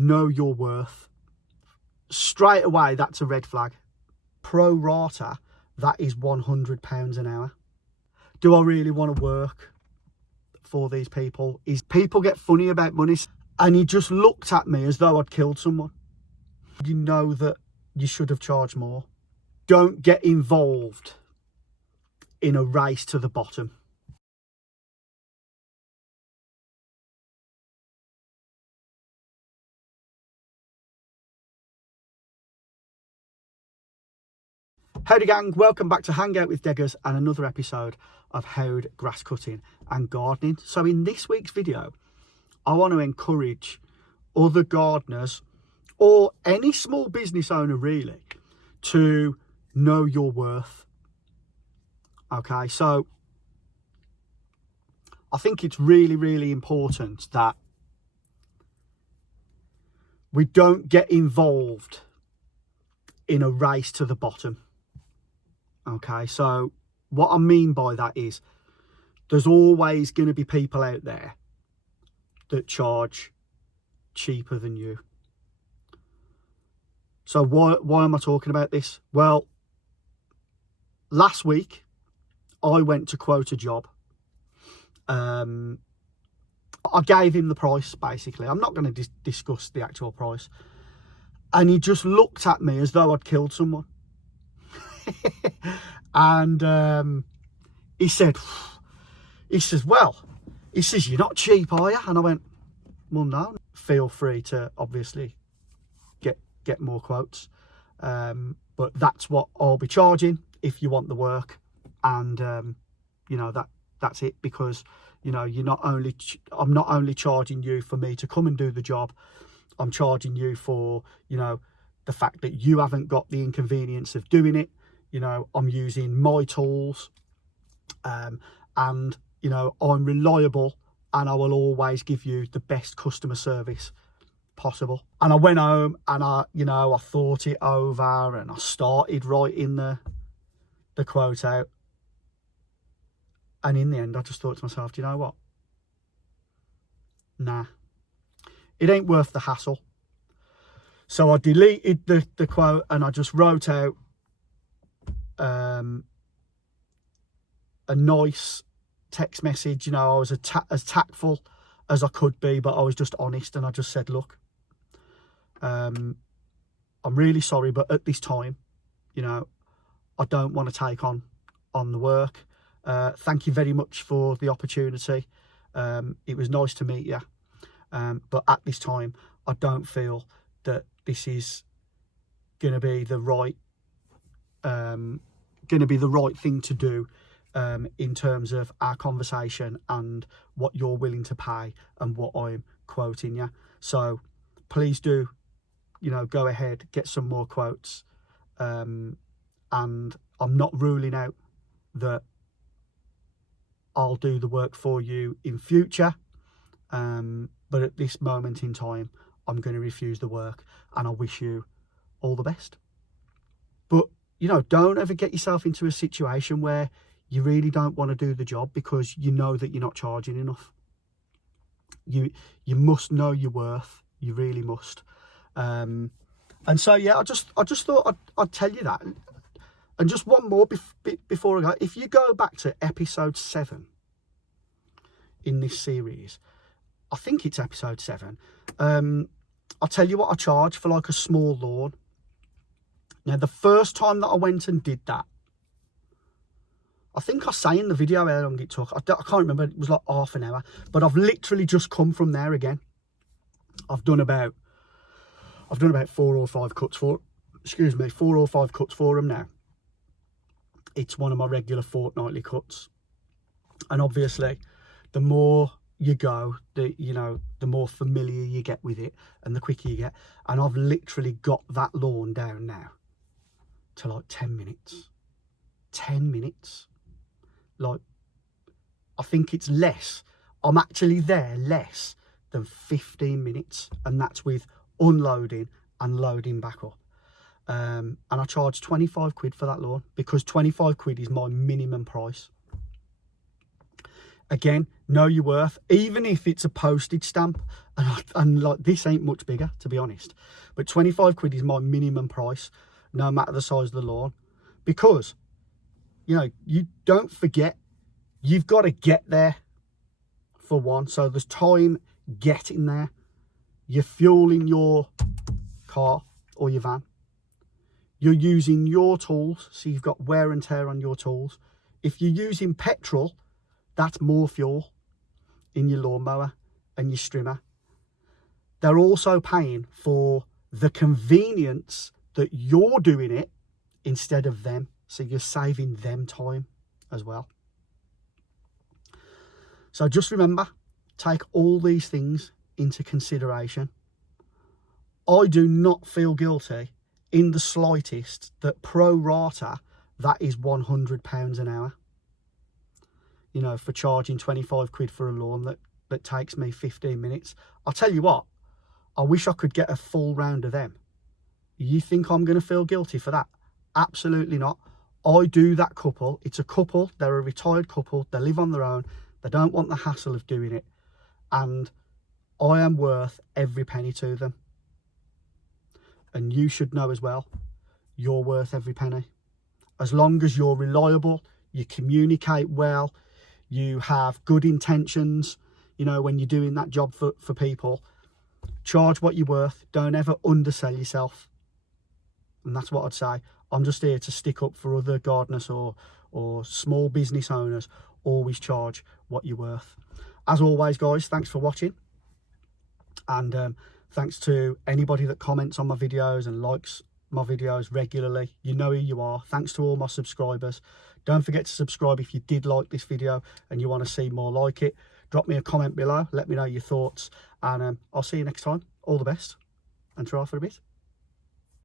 know your worth. Straight away, that's a red flag. Pro rata, that is £100 an hour. Do I really want to work for these people? People get funny about money, and he just looked at me as though I'd killed someone. You know that you should have charged more. Don't get involved in a race to the bottom. Howdy gang, welcome back to Hang Out with Deggers and another episode of HOWD grass cutting and gardening. So in this week's video, I want to encourage other gardeners or any small business owner really to know your worth. Okay, so I think it's really important that we don't get involved in a race to the bottom. Okay, so what I mean by that is there's always going to be people out there that charge cheaper than you. So why am I talking about this? Well, last week I went to quote a job. I gave him the price, basically. I'm not going to discuss the actual price. And he just looked at me as though I'd killed someone. And he says, well, you're not cheap, are you? And I went, well, no. Feel free to obviously get more quotes, but that's what I'll be charging if you want the work. And you know, that's it, because you know, I'm not only charging you for me to come and do the job, I'm charging you for, you know, the fact that you haven't got the inconvenience of doing it. You know, I'm using my tools, and you know, I'm reliable, and I will always give you the best customer service possible. And I went home and I thought it over, and I started writing the quote out. And in the end, I just thought to myself, do you know what? Nah, it ain't worth the hassle. So I deleted the quote and I just wrote out a nice text message. You know, I was as tactful as I could be, but I was just honest, and I just said, look, I'm really sorry, but at this time, you know, I don't want to take on the work. Thank you very much for the opportunity. It was nice to meet you, but at this time I don't feel that this is going to be the right thing to do in terms of our conversation and what you're willing to pay and what I'm quoting you. So please do, you know, go ahead, get some more quotes, and I'm not ruling out that I'll do the work for you in future, but at this moment in time I'm going to refuse the work, and I wish you all the best. But you know, don't ever get yourself into a situation where you really don't want to do the job because you know that you're not charging enough. You must know your worth. You really must. And so yeah, I just thought I'd tell you that. And just one more before I go. If you go back to episode 7 in this series, I think it's episode 7, I'll tell you what I charge for like a small lawn. Now, the first time that I went and did that, I think I say in the video how long it took. I can't remember. It was like half an hour. But I've literally just come from there again. I've done about 4 or 5 cuts for them now. It's one of my regular fortnightly cuts. And obviously, the more you go, the more familiar you get with it and the quicker you get. And I've literally got that lawn down now to like 10 minutes. 10 minutes. Like, I think it's less. I'm actually there less than 15 minutes. And that's with unloading and loading back up. And I charge 25 quid for that lawn because 25 quid is my minimum price. Again, know your worth, even if it's a postage stamp. And like, this ain't much bigger, to be honest, but 25 quid is my minimum price, no matter the size of the lawn, because, you know, you don't forget, you've got to get there for one. So there's time getting there. You're fueling your car or your van. You're using your tools, so you've got wear and tear on your tools. If you're using petrol, that's more fuel in your lawnmower and your strimmer. They're also paying for the convenience that you're doing it instead of them. So you're saving them time as well. So just remember, take all these things into consideration. I do not feel guilty in the slightest that pro rata, that is £100 an hour. You know, for charging 25 quid for a lawn that takes me 15 minutes. I'll tell you what, I wish I could get a full round of them. You think I'm going to feel guilty for that? Absolutely not. I do that couple. It's a couple. They're a retired couple. They live on their own. They don't want the hassle of doing it. And I am worth every penny to them. And you should know as well, you're worth every penny. As long as you're reliable, you communicate well, you have good intentions, you know, when you're doing that job for people, charge what you're worth. Don't ever undersell yourself. And that's what I'd say. I'm just here to stick up for other gardeners or small business owners. Always charge what you're worth. As always, guys, thanks for watching. And thanks to anybody that comments on my videos and likes my videos regularly. You know who you are. Thanks to all my subscribers. Don't forget to subscribe if you did like this video and you want to see more like it. Drop me a comment below. Let me know your thoughts. And I'll see you next time. All the best. And try for a bit.